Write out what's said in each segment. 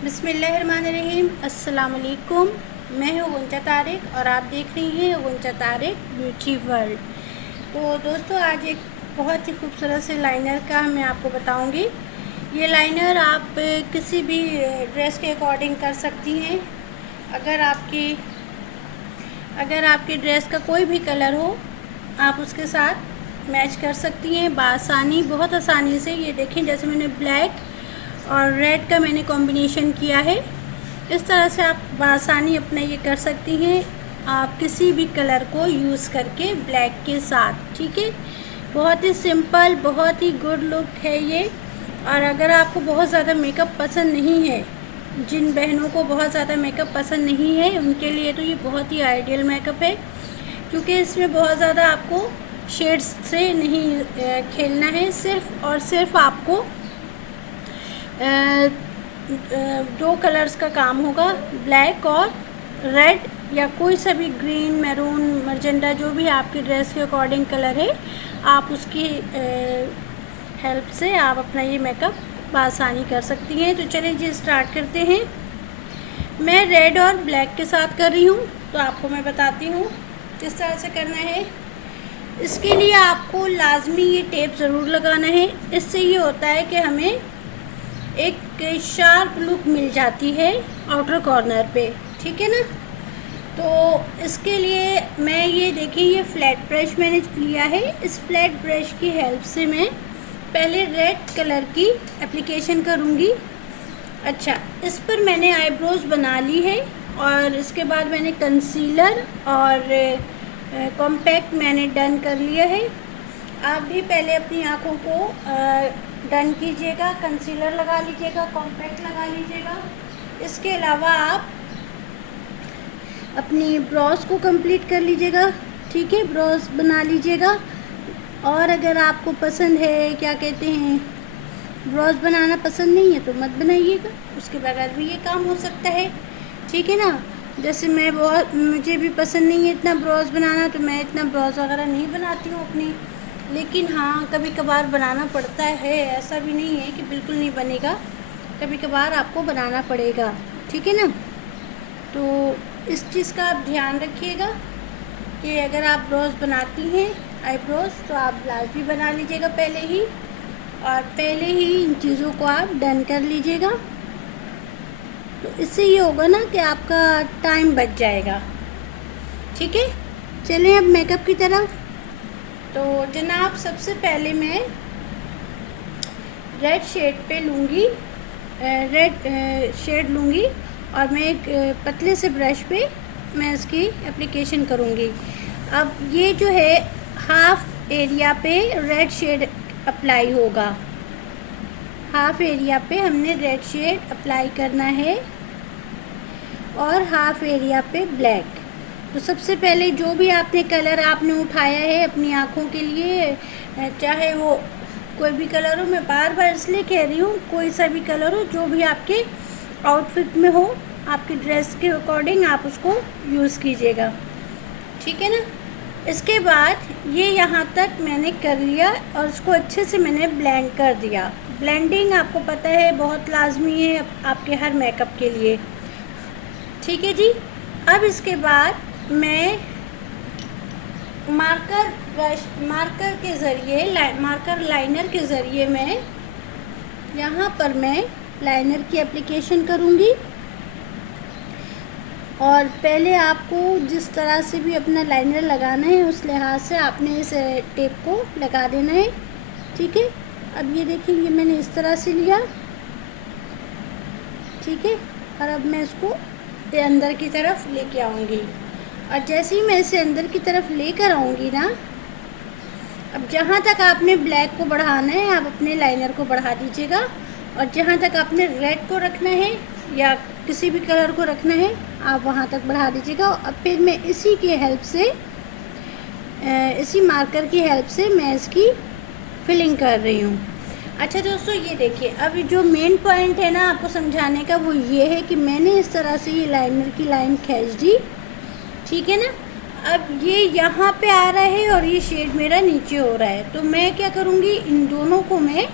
बिस्मिल्लाहिर्रहमानिर्रहीम। अस्सलाम वालेकुम। मैं हूँ गुंजा तारिक और आप देख रही हैं गुंजा तारिक ब्यूटी वर्ल्ड। तो दोस्तों, आज एक बहुत ही खूबसूरत से लाइनर का मैं आपको बताऊंगी। ये लाइनर आप किसी भी ड्रेस के अकॉर्डिंग कर सकती हैं। अगर आपकी ड्रेस का कोई भी कलर हो, आप उसके साथ मैच कर सकती हैं बआसानी, बहुत आसानी से। ये देखें, जैसे मैंने ब्लैक और रेड का मैंने कॉम्बिनेशन किया है, इस तरह से आप बआसानी अपना ये कर सकती हैं, आप किसी भी कलर को यूज़ करके ब्लैक के साथ। ठीक है, बहुत ही सिंपल, बहुत ही गुड लुक है ये। और अगर आपको बहुत ज़्यादा मेकअप पसंद नहीं है, जिन बहनों को बहुत ज़्यादा मेकअप पसंद नहीं है, उनके लिए तो ये बहुत ही आइडियल मेकअप है, क्योंकि इसमें बहुत ज़्यादा आपको शेड्स से नहीं खेलना है। सिर्फ़ और सिर्फ आपको दो कलर्स का काम होगा, ब्लैक और रेड, या कोई सा भी ग्रीन, मैरून, मर्जेंटा, जो भी आपकी ड्रेस के अकॉर्डिंग कलर है, आप उसकी हेल्प से आप अपना ये मेकअप बआसानी कर सकती हैं। तो चलिए जी, स्टार्ट करते हैं। मैं रेड और ब्लैक के साथ कर रही हूँ, तो आपको मैं बताती हूँ किस तरह से करना है। इसके लिए आपको लाजमी ये टेप ज़रूर लगाना है। इससे ये होता है कि हमें एक शार्प लुक मिल जाती है आउटर कॉर्नर पे। ठीक है ना। तो इसके लिए मैं ये देखिए, ये फ्लैट ब्रश मैंने लिया है। इस फ्लैट ब्रश की हेल्प से मैं पहले रेड कलर की एप्लीकेशन करूँगी। अच्छा, इस पर मैंने आईब्रोज बना ली है, और इसके बाद मैंने कंसीलर और कॉम्पैक्ट मैंने डन कर लिया है। आप भी पहले अपनी आँखों को डन कीजिएगा, कंसीलर लगा लीजिएगा, कॉम्पैक्ट लगा लीजिएगा। इसके अलावा आप अपनी ब्रोज को कंप्लीट कर लीजिएगा। ठीक है, ब्रोज बना लीजिएगा। और अगर आपको पसंद है, क्या कहते हैं, ब्रोज बनाना पसंद नहीं है तो मत बनाइएगा, उसके बगैर भी ये काम हो सकता है। ठीक है ना। जैसे मुझे भी पसंद नहीं है इतना ब्रोज बनाना, तो मैं इतना ब्रोज वगैरह नहीं बनाती हूँ अपनी, लेकिन हाँ, कभी कभार बनाना पड़ता है। ऐसा भी नहीं है कि बिल्कुल नहीं बनेगा, कभी कभार आपको बनाना पड़ेगा। ठीक है ना। तो इस चीज़ का आप ध्यान रखिएगा कि अगर आप ब्रोज बनाती हैं आईब्रोज, तो आप लाजमी बना लीजिएगा पहले ही, और पहले ही इन चीज़ों को आप डन कर लीजिएगा। तो इससे ये होगा ना कि आपका टाइम बच जाएगा। ठीक है, चलें अब मेकअप की तरफ। तो जनाब, सबसे पहले मैं रेड शेड पे लूँगी, रेड शेड लूँगी, और मैं एक पतले से ब्रश पे मैं इसकी एप्लीकेशन करूँगी। अब ये जो है, हाफ एरिया पे रेड शेड अप्लाई होगा, हाफ एरिया पे हमने रेड शेड अप्लाई करना है, और हाफ एरिया पे ब्लैक। तो सबसे पहले जो भी आपने कलर आपने उठाया है अपनी आँखों के लिए, चाहे वो कोई भी कलर हो, मैं बार बार इसलिए कह रही हूँ, कोई सा भी कलर हो, जो भी आपके आउटफिट में हो, आपकी ड्रेस के अकॉर्डिंग आप उसको यूज़ कीजिएगा। ठीक है ना। इसके बाद ये यहाँ तक मैंने कर लिया, और इसको अच्छे से मैंने ब्लेंड कर दिया। ब्लेंडिंग आपको पता है बहुत लाजमी है आपके हर मेकअप के लिए। ठीक है जी। अब इसके बाद मैं मार्कर के ज़रिए, मार्कर लाइनर के ज़रिए मैं यहाँ पर मैं लाइनर की एप्लीकेशन करूँगी। और पहले आपको जिस तरह से भी अपना लाइनर लगाना है, उस लिहाज से आपने इस टेप को लगा देना है। ठीक है। अब ये देखेंगे, मैंने इस तरह से लिया। ठीक है। और अब मैं इसको अंदर की तरफ लेके आऊँगी, और जैसे ही मैं इसे अंदर की तरफ लेकर आऊँगी ना, अब जहाँ तक आपने ब्लैक को बढ़ाना है, आप अपने लाइनर को बढ़ा दीजिएगा, और जहाँ तक आपने रेड को रखना है या किसी भी कलर को रखना है, आप वहाँ तक बढ़ा दीजिएगा। अब फिर मैं इसी की हेल्प से, इसी मार्कर की हेल्प से मैं इसकी फिलिंग कर रही हूँ। अच्छा दोस्तों, ये देखिए, अब जो मेन पॉइंट है ना आपको समझाने का, वो ये है कि मैंने इस तरह से ये लाइनर की लाइन खींच दी। ठीक है ना। अब ये यहाँ पे आ रहा है, और ये शेड मेरा नीचे हो रहा है, तो मैं क्या करूँगी, इन दोनों को मैं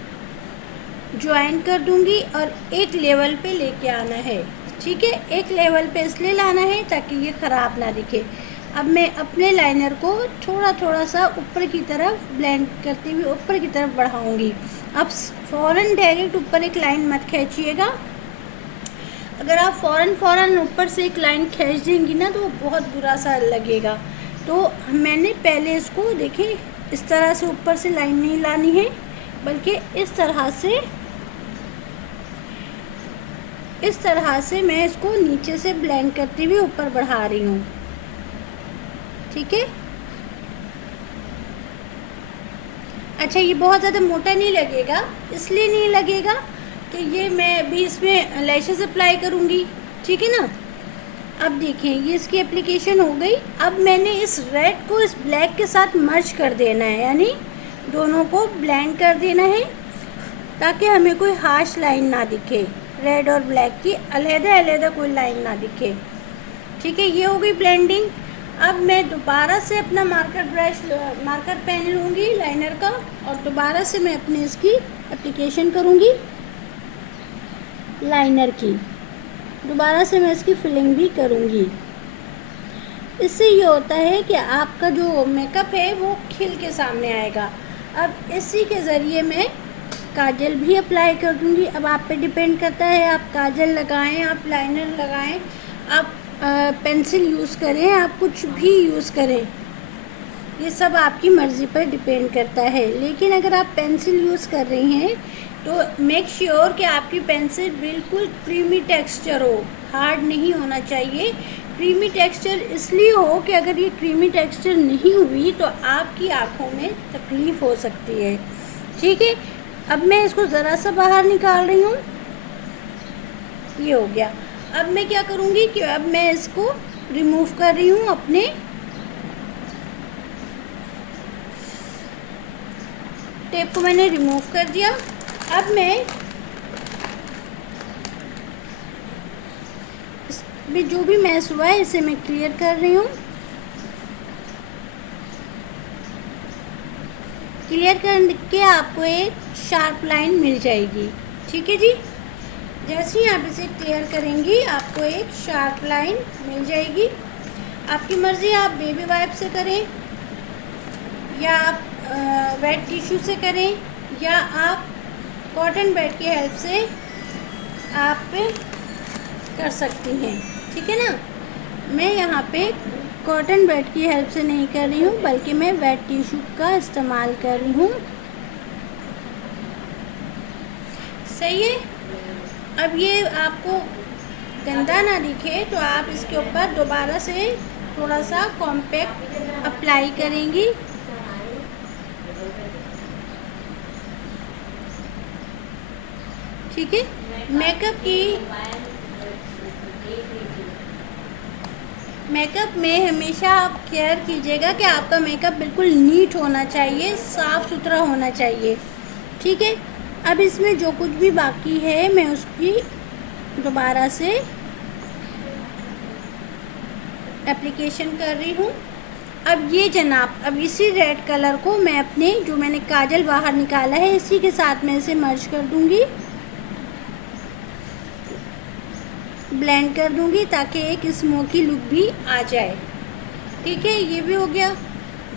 ज्वाइन कर दूंगी और एक लेवल पे लेके आना है। ठीक है, एक लेवल पे इसलिए लाना है ताकि ये ख़राब ना दिखे। अब मैं अपने लाइनर को थोड़ा थोड़ा सा ऊपर की तरफ ब्लेंड करते हुए ऊपर की तरफ बढ़ाऊंगी। अब फ़ौरन डायरेक्ट ऊपर एक लाइन मत खींचिएगा। अगर आप फ़ौरन ऊपर से एक लाइन खींच देंगी ना तो बहुत बुरा सा लगेगा। तो मैंने पहले इसको देखिए इस तरह से ऊपर से लाइन नहीं लानी है, बल्कि इस तरह से मैं इसको नीचे से ब्लेंड करते हुए ऊपर बढ़ा रही हूँ। ठीक है। अच्छा, ये बहुत ज़्यादा मोटा नहीं लगेगा, इसलिए नहीं लगेगा कि ये मैं अभी इसमें लैशेस अप्लाई करूँगी। ठीक है ना। अब देखें ये इसकी एप्लीकेशन हो गई। अब मैंने इस रेड को इस ब्लैक के साथ मर्ज कर देना है, यानी दोनों को ब्लेंड कर देना है ताकि हमें कोई हार्श लाइन ना दिखे, रेड और ब्लैक की अलग-अलग कोई लाइन ना दिखे। ठीक है, ये हो गई ब्लेंडिंग। अब मैं दोबारा से अपना मार्कर पेन लूँगी लाइनर का और दोबारा से मैं अपने इसकी एप्लीकेशन करूँगी लाइनर की। दोबारा से मैं इसकी फिलिंग भी करूँगी। इससे ये होता है कि आपका जो मेकअप है वो खिल के सामने आएगा। अब इसी के ज़रिए मैं काजल भी अप्लाई कर दूँगी। अब आप पे डिपेंड करता है, आप काजल लगाएं, आप लाइनर लगाएं, आप पेंसिल यूज़ करें, आप कुछ भी यूज़ करें, ये सब आपकी मर्ज़ी पर डिपेंड करता है। लेकिन अगर आप पेंसिल यूज़ कर रही हैं तो मेक श्योर कि आपकी पेंसिल बिल्कुल क्रीमी टेक्सचर हो, हार्ड नहीं होना चाहिए। क्रीमी टेक्सचर इसलिए हो कि अगर ये क्रीमी टेक्सचर नहीं हुई तो आपकी आँखों में तकलीफ़ हो सकती है। ठीक है। अब मैं इसको ज़रा सा बाहर निकाल रही हूँ, ये हो गया। अब मैं क्या करूँगी कि अब मैं इसको रिमूव कर रही हूँ अपने टेप को मैंने रिमूव कर दिया। अब मैं इसमें जो भी मैस हुआ है इसे मैं क्लियर कर रही हूँ। क्लियर करके आपको एक शार्प लाइन मिल जाएगी। ठीक है जी। जैसे ही आप इसे क्लियर करेंगी आपको एक शार्प लाइन मिल जाएगी। आपकी मर्ज़ी, आप बेबी वाइप से करें या आप वेट टिश्यू से करें या आप कॉटन बैड की हेल्प से आप कर सकती हैं। ठीक है ना। मैं यहाँ पे कॉटन बैड की हेल्प से नहीं कर रही हूँ, बल्कि मैं वेट टिश्यू का इस्तेमाल कर रही हूँ। सही है। अब ये आपको गंदा ना दिखे तो आप इसके ऊपर दोबारा से थोड़ा सा कॉम्पैक्ट अप्लाई करेंगी। ठीक है। मेकअप में हमेशा आप केयर कीजिएगा कि आपका मेकअप बिल्कुल नीट होना चाहिए, साफ़ सुथरा होना चाहिए। ठीक है। अब इसमें जो कुछ भी बाकी है मैं उसकी दोबारा से एप्लीकेशन कर रही हूँ। अब ये जनाब, अब इसी रेड कलर को मैं अपने जो मैंने काजल बाहर निकाला है इसी के साथ मैं इसे मर्ज कर दूँगी, ब्लेंड कर दूँगी ताकि एक स्मोकी लुक भी आ जाए। ठीक है, ये भी हो गया।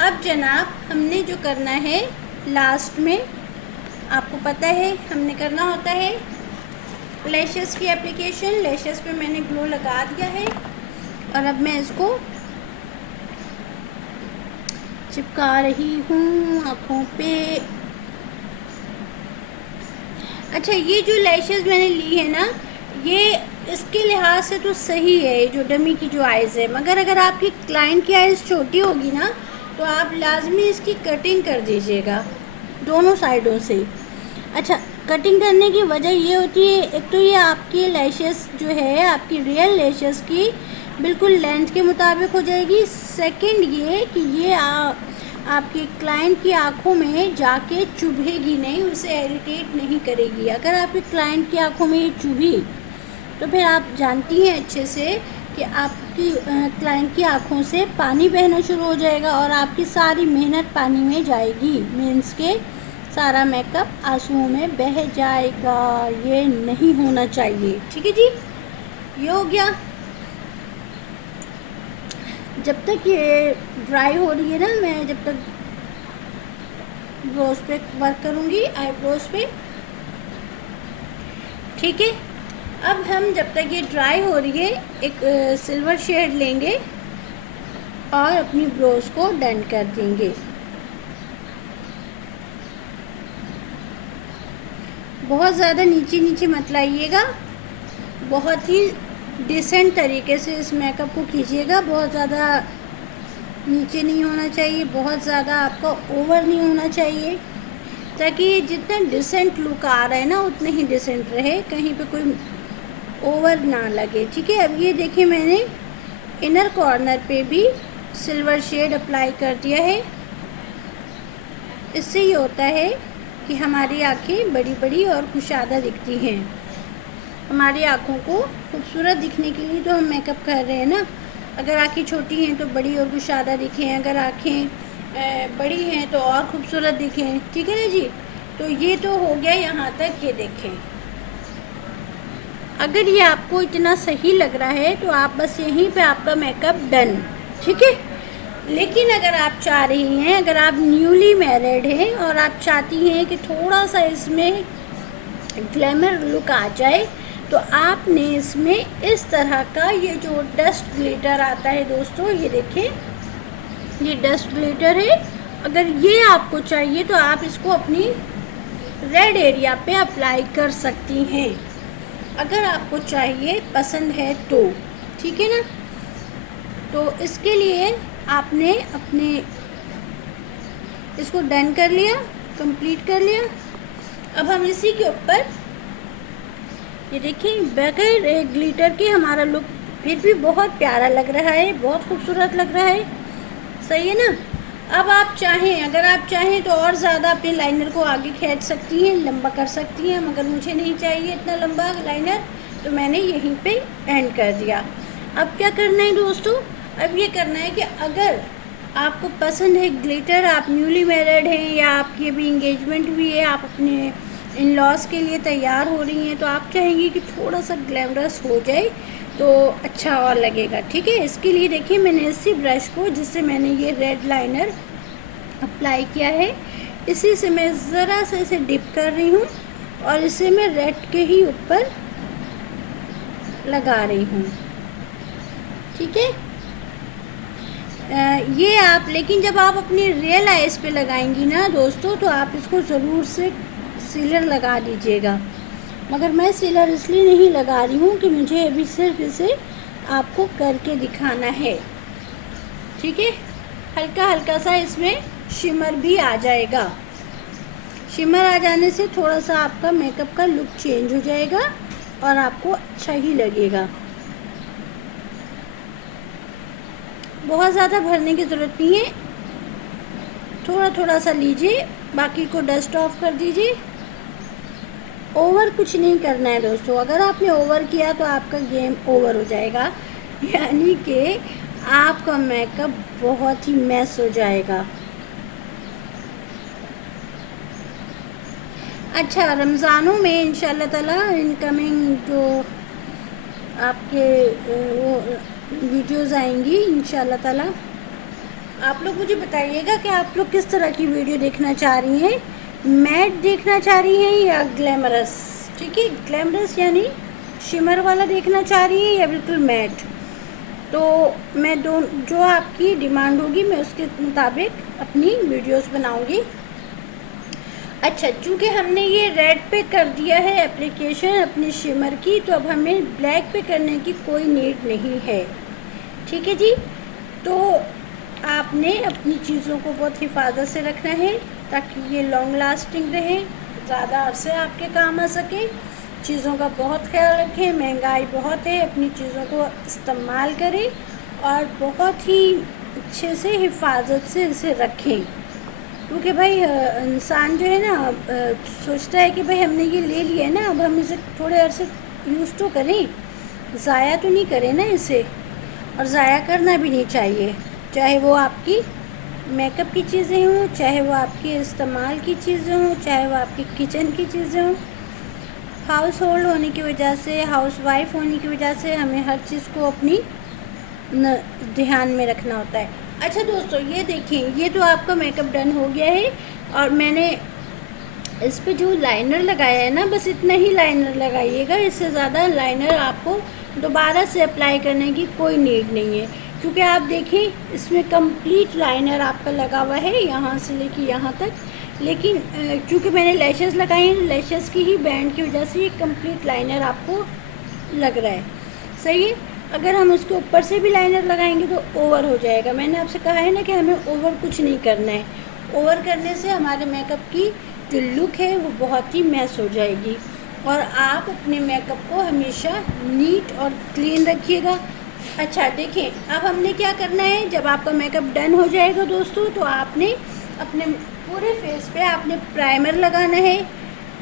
अब जनाब हमने जो करना है लास्ट में, आपको पता है हमने करना होता है लैशेस की एप्लीकेशन। लैशेस पे मैंने ग्लो लगा दिया है और अब मैं इसको चिपका रही हूँ आँखों पे। अच्छा, ये जो लैशेस मैंने ली है ना, ये इसके लिहाज से तो सही है जो डमी की जो आइज़ है, मगर अगर आपकी क्लाइंट की आइज़ छोटी होगी ना तो आप लाजमी इसकी कटिंग कर दीजिएगा दोनों साइडों से। अच्छा, कटिंग करने की वजह ये होती है, एक तो ये आपकी लैशेस जो है आपकी रियल लैशेस की बिल्कुल लेंथ के मुताबिक हो जाएगी। सेकंड ये कि ये आपके क्लाइंट की आंखों में जाके चुभेगी नहीं, उसे इरिटेट नहीं करेगी। अगर आपके क्लाइंट की आंखों में ये चुभी तो फिर आप जानती हैं अच्छे से कि आपकी क्लाइंट की आंखों से पानी बहना शुरू हो जाएगा और आपकी सारी मेहनत पानी में जाएगी मीन्स के सारा मेकअप आंसुओं में बह जाएगा। ये नहीं होना चाहिए, ठीक है जी। ये हो गया। जब तक ये ड्राई हो रही है ना, मैं जब तक ब्रोज पे वर्क करूँगी, आईब्रोज पे, ठीक है। अब हम जब तक ये ड्राई हो रही है एक सिल्वर शेड लेंगे और अपनी ब्रोज को डन कर देंगे। बहुत ज़्यादा नीचे नीचे मत लाइएगा, बहुत ही डिसेंट तरीके से इस मेकअप को कीजिएगा। बहुत ज़्यादा नीचे नहीं होना चाहिए, बहुत ज़्यादा आपका ओवर नहीं होना चाहिए, ताकि जितना डिसेंट लुक आ रहा है ना उतने ही डिसेंट रहे, कहीं पे कोई ओवर ना लगे, ठीक है। अब ये देखिए मैंने इनर कॉर्नर पे भी सिल्वर शेड अप्लाई कर दिया है। इससे ये होता है कि हमारी आँखें बड़ी बड़ी और कुशादा दिखती हैं। हमारी आँखों को खूबसूरत दिखने के लिए तो हम मेकअप कर रहे हैं ना। अगर आँखें छोटी हैं तो बड़ी और कुशादा दिखें, अगर आँखें बड़ी हैं तो और खूबसूरत दिखें, ठीक है ना जी। तो ये तो हो गया यहाँ तक। ये देखें, अगर ये आपको इतना सही लग रहा है तो आप बस यहीं पे आपका मेकअप डन, ठीक है। लेकिन अगर आप चाह रही हैं, अगर आप न्यूली मैरिड हैं और आप चाहती हैं कि थोड़ा सा इसमें ग्लैमर लुक आ जाए, तो आपने इसमें इस तरह का ये जो डस्ट ग्लिटर आता है दोस्तों, ये देखें, ये डस्ट ग्लिटर है। अगर ये आपको चाहिए तो आप इसको अपनी रेड एरिया पे अप्लाई कर सकती हैं, अगर आपको चाहिए, पसंद है तो, ठीक है ना। तो इसके लिए आपने अपने इसको डन कर लिया, कंप्लीट कर लिया। अब हम इसी के ऊपर ये देखिए, बगैर ग्लिटर के हमारा लुक फिर भी बहुत प्यारा लग रहा है, बहुत खूबसूरत लग रहा है, सही है ना। अब आप चाहें, अगर आप चाहें तो और ज़्यादा अपने लाइनर को आगे खींच सकती हैं, लंबा कर सकती हैं, मगर मुझे नहीं चाहिए इतना लंबा लाइनर, तो मैंने यहीं पे एंड कर दिया। अब क्या करना है दोस्तों, अब ये करना है कि अगर आपको पसंद है ग्लिटर, आप न्यूली मैरिड हैं या आपकी अभी इंगेजमेंट भी है, आप अपने इन लॉज के लिए तैयार हो रही हैं, तो आप चाहेंगी कि थोड़ा सा ग्लैमरस हो जाए तो अच्छा और लगेगा, ठीक है। इसके लिए देखिए मैंने इसी ब्रश को, जिससे मैंने ये रेड लाइनर अप्लाई किया है, इसी से मैं ज़रा सा इसे डिप कर रही हूँ और इसे मैं रेड के ही ऊपर लगा रही हूँ, ठीक है। ये आप, लेकिन जब आप अपनी रियल आइज पे लगाएंगी ना दोस्तों, तो आप इसको ज़रूर से सीलर लगा दीजिएगा। मगर मैं सीलर इसलिए नहीं लगा रही हूँ कि मुझे अभी सिर्फ इसे आपको करके दिखाना है, ठीक है। हल्का हल्का सा इसमें शिमर भी आ जाएगा। शिमर आ जाने से थोड़ा सा आपका मेकअप का लुक चेंज हो जाएगा और आपको अच्छा ही लगेगा। बहुत ज़्यादा भरने की ज़रूरत नहीं है, थोड़ा थोड़ा सा लीजिए, बाकी को डस्ट ऑफ कर दीजिए। ओवर कुछ नहीं करना है दोस्तों, अगर आपने ओवर किया तो आपका गेम ओवर हो जाएगा, यानी कि आपका मेकअप बहुत ही मैस हो जाएगा। अच्छा, रमज़ानों में इंशाल्लाह ताला इनकमिंग जो आपके वो वीडियोज़ आएंगी इंशाल्लाह ताला, आप लोग मुझे बताइएगा कि आप लोग किस तरह की वीडियो देखना चाह रही हैं, मैट देखना चाह रही हैं या ग्लैमरस, ठीक है। ग्लैमरस यानी शिमर वाला देखना चाह रही हैं या बिल्कुल मैट, तो मैं जो आपकी डिमांड होगी मैं उसके मुताबिक अपनी वीडियोस बनाऊंगी। अच्छा, चूँकि हमने ये रेड पे कर दिया है एप्लीकेशन अपनी शिमर की, तो अब हमें ब्लैक पे करने की कोई नीड नहीं है, ठीक है जी। तो आपने अपनी चीज़ों को बहुत हिफाजत से रखना है ताकि ये लॉन्ग लास्टिंग रहे, ज़्यादा अरसे आपके काम आ सके। चीज़ों का बहुत ख्याल रखें, महंगाई बहुत है, अपनी चीज़ों को इस्तेमाल करें और बहुत ही अच्छे से हिफाजत से इसे रखें, क्योंकि भाई इंसान जो है ना सोचता है कि भाई हमने ये ले लिया है ना, अब हम इसे थोड़े अरसे यूज़ तो करें, ज़ाया तो नहीं करें ना इसे, और ज़ाया करना भी नहीं चाहिए, चाहे वो आपकी मेकअप की चीज़ें हों, चाहे वो आपके इस्तेमाल की चीज़ें हों, चाहे वो आपकी किचन की चीज़ें हों, हाउस होल्ड होने की वजह से, हाउस वाइफ होने की वजह से हमें हर चीज़ को अपनी ध्यान में रखना होता है। अच्छा दोस्तों, ये देखिए, ये तो आपका मेकअप डन हो गया है और मैंने इस पे जो लाइनर लगाया है ना, बस इतना ही लाइनर लगाइएगा, इससे ज़्यादा लाइनर आपको दोबारा से अप्लाई करने की कोई नीड नहीं है, क्योंकि आप देखें इसमें कंप्लीट लाइनर आपका लगा हुआ है यहाँ से लेके यहाँ तक। लेकिन क्योंकि मैंने लैशेस लगाए हैं, लैशेस की ही बैंड की वजह से ये कंप्लीट लाइनर आपको लग रहा है। सही है। अगर हम उसके ऊपर से भी लाइनर लगाएंगे तो ओवर हो जाएगा। मैंने आपसे कहा है ना कि हमें ओवर कुछ नहीं करना है। ओवर करने से हमारे मेकअप की जो लुक है वो बहुत ही मैस हो जाएगी। और आप अपने मेकअप को हमेशा नीट और क्लीन रखिएगा। अच्छा देखिए, अब हमने क्या करना है, जब आपका मेकअप डन हो जाएगा दोस्तों, तो आपने अपने पूरे फेस पे आपने प्राइमर लगाना है।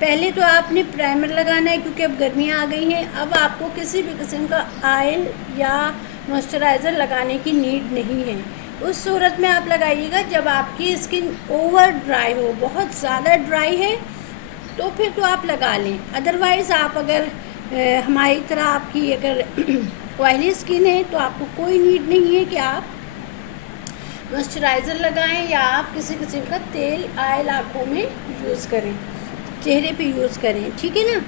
पहले तो आपने प्राइमर लगाना है, क्योंकि अब गर्मियाँ आ गई हैं। अब आपको किसी भी किस्म का ऑयल या मॉइस्चराइज़र लगाने की नीड नहीं है। उस सूरत में आप लगाइएगा जब आपकी स्किन ओवर ड्राई हो, बहुत ज़्यादा ड्राई है तो फिर तो आप लगा लें। अदरवाइज़ आप अगर हमारी तरह आपकी अगर ऑयली स्किन है तो आपको कोई नीड नहीं है कि आप मॉइस्चराइज़र लगाएं या आप किसी किस्म का तेल ऑयल आँखों में यूज़ करें, चेहरे पे यूज़ करें, ठीक है ना।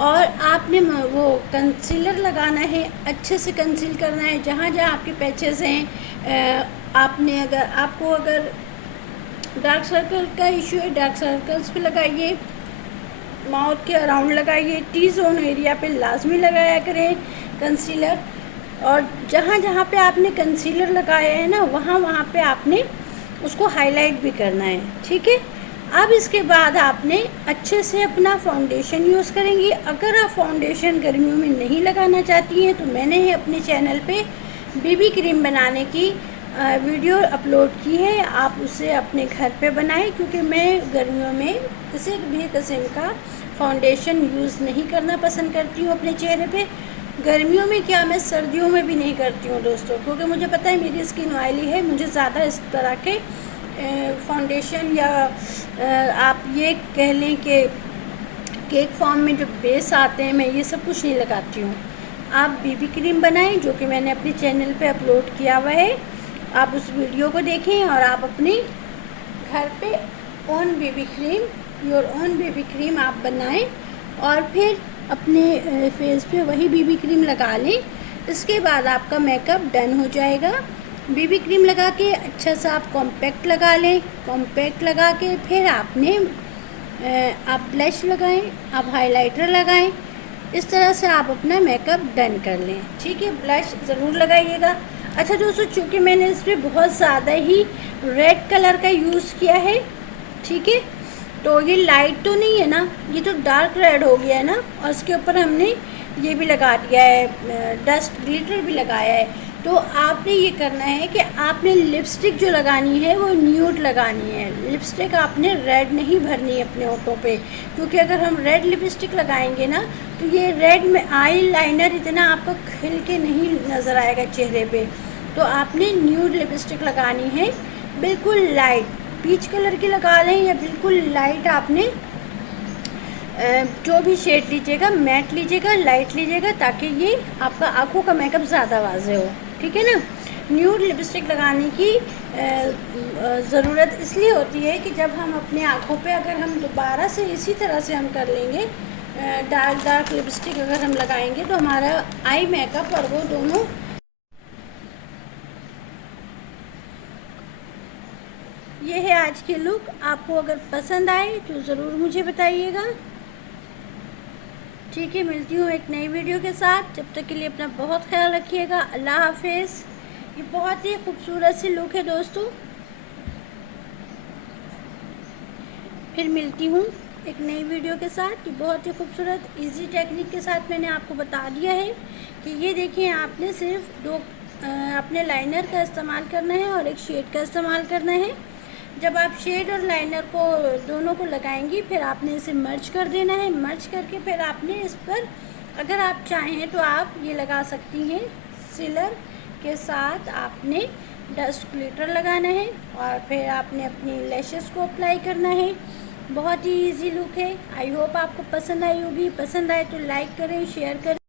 और आपने वो कंसीलर लगाना है, अच्छे से कंसील करना है जहाँ जहाँ आपके पैचेस हैं। आपने आपको अगर डार्क सर्कल का इशू है, डार्क सर्कल्स पे लगाइए, माउथ के अराउंड लगाइए, टी जोन एरिया पे लाजमी लगाया करें कंसीलर। और जहाँ जहाँ पे आपने कंसीलर लगाया है ना, वहाँ वहाँ पे आपने उसको हाईलाइट भी करना है, ठीक है। अब इसके बाद आपने अच्छे से अपना फाउंडेशन यूज़ करेंगी। अगर आप फाउंडेशन गर्मियों में नहीं लगाना चाहती हैं तो मैंने अपने चैनल पे बीबी क्रीम बनाने की वीडियो अपलोड की है, आप उसे अपने घर पे बनाएं, क्योंकि मैं गर्मियों में किसी भी किस्म का फाउंडेशन यूज़ नहीं करना पसंद करती हूँ अपने चेहरे पे। गर्मियों में क्या, मैं सर्दियों में भी नहीं करती हूँ दोस्तों, क्योंकि मुझे पता है मेरी स्किन ऑयली है। मुझे ज़्यादा इस तरह के फाउंडेशन या आप ये कह लें कि केक फॉर्म में जो बेस आते हैं, मैं ये सब कुछ नहीं लगाती हूँ। आप बीबी क्रीम बनाएं, जो कि मैंने अपने चैनल पे अपलोड किया हुआ है। आप उस वीडियो को देखें और आप अपने घर पे own baby cream, your own baby cream आप बनाएं और फिर अपने फेस पे वही बीबी क्रीम लगा लें। इसके बाद आपका मेकअप डन हो जाएगा। बीबी क्रीम लगा के अच्छा सा आप कॉम्पैक्ट लगा लें। कॉम्पैक्ट लगा के फिर आपने आप ब्लश लगाएं, आप हाइलाइटर लगाएं। इस तरह से आप अपना मेकअप डन कर लें, ठीक है। ब्लश ज़रूर लगाइएगा। अच्छा दोस्तों, चूँकि मैंने इस पर बहुत ज़्यादा ही रेड कलर का यूज़ किया है, ठीक है, तो ये लाइट तो नहीं है ना, ये तो डार्क रेड हो गया है ना। और इसके ऊपर हमने ये भी लगा दिया है, डस्ट ग्लिटर भी लगाया है। तो आपने ये करना है कि आपने लिपस्टिक जो लगानी है वो न्यूड लगानी है। लिपस्टिक आपने रेड नहीं भरनी है अपने होठों पे, क्योंकि अगर हम रेड लिपस्टिक लगाएंगे ना तो ये रेड में आई लाइनर इतना आपको खिल के नहीं नज़र आएगा चेहरे पे। तो आपने न्यूड लिपस्टिक लगानी है, बिल्कुल लाइट पीच कलर की लगा लें या बिल्कुल लाइट। आपने जो भी शेड लीजिएगा, मैट लीजिएगा, लाइट लीजिएगा, ताकि ये आपका आँखों का मेकअप ज़्यादा वाज़ेह हो, ठीक है ना। न्यूड लिपस्टिक लगाने की ज़रूरत इसलिए होती है कि जब हम अपने आँखों पे अगर हम दोबारा से इसी तरह से हम कर लेंगे, डार्क लिपस्टिक अगर हम लगाएंगे तो हमारा आई मेकअप और वो दोनों ये है आज की लुक। आपको अगर पसंद आए तो ज़रूर मुझे बताइएगा, ठीक है। मिलती हूँ एक नई वीडियो के साथ, जब तक के लिए अपना बहुत ख्याल रखिएगा। अल्लाह हाफिज़। ये बहुत ही खूबसूरत सी लुक है दोस्तों। फिर मिलती हूँ एक नई वीडियो के साथ। ये बहुत ही खूबसूरत इजी टेक्निक के साथ मैंने आपको बता दिया है कि ये देखिए, आपने सिर्फ दो अपने लाइनर का इस्तेमाल करना है और एक शेड का इस्तेमाल करना है। जब आप शेड और लाइनर को दोनों को लगाएंगी, फिर आपने इसे मर्ज कर देना है। मर्ज करके फिर आपने इस पर, अगर आप चाहें तो आप ये लगा सकती हैं, सिलर के साथ आपने डस्ट ग्लिटर लगाना है और फिर आपने अपनी लैशेस को अप्लाई करना है। बहुत ही इजी लुक है। आई होप आपको पसंद आई होगी। पसंद आए तो लाइक करें, शेयर करें।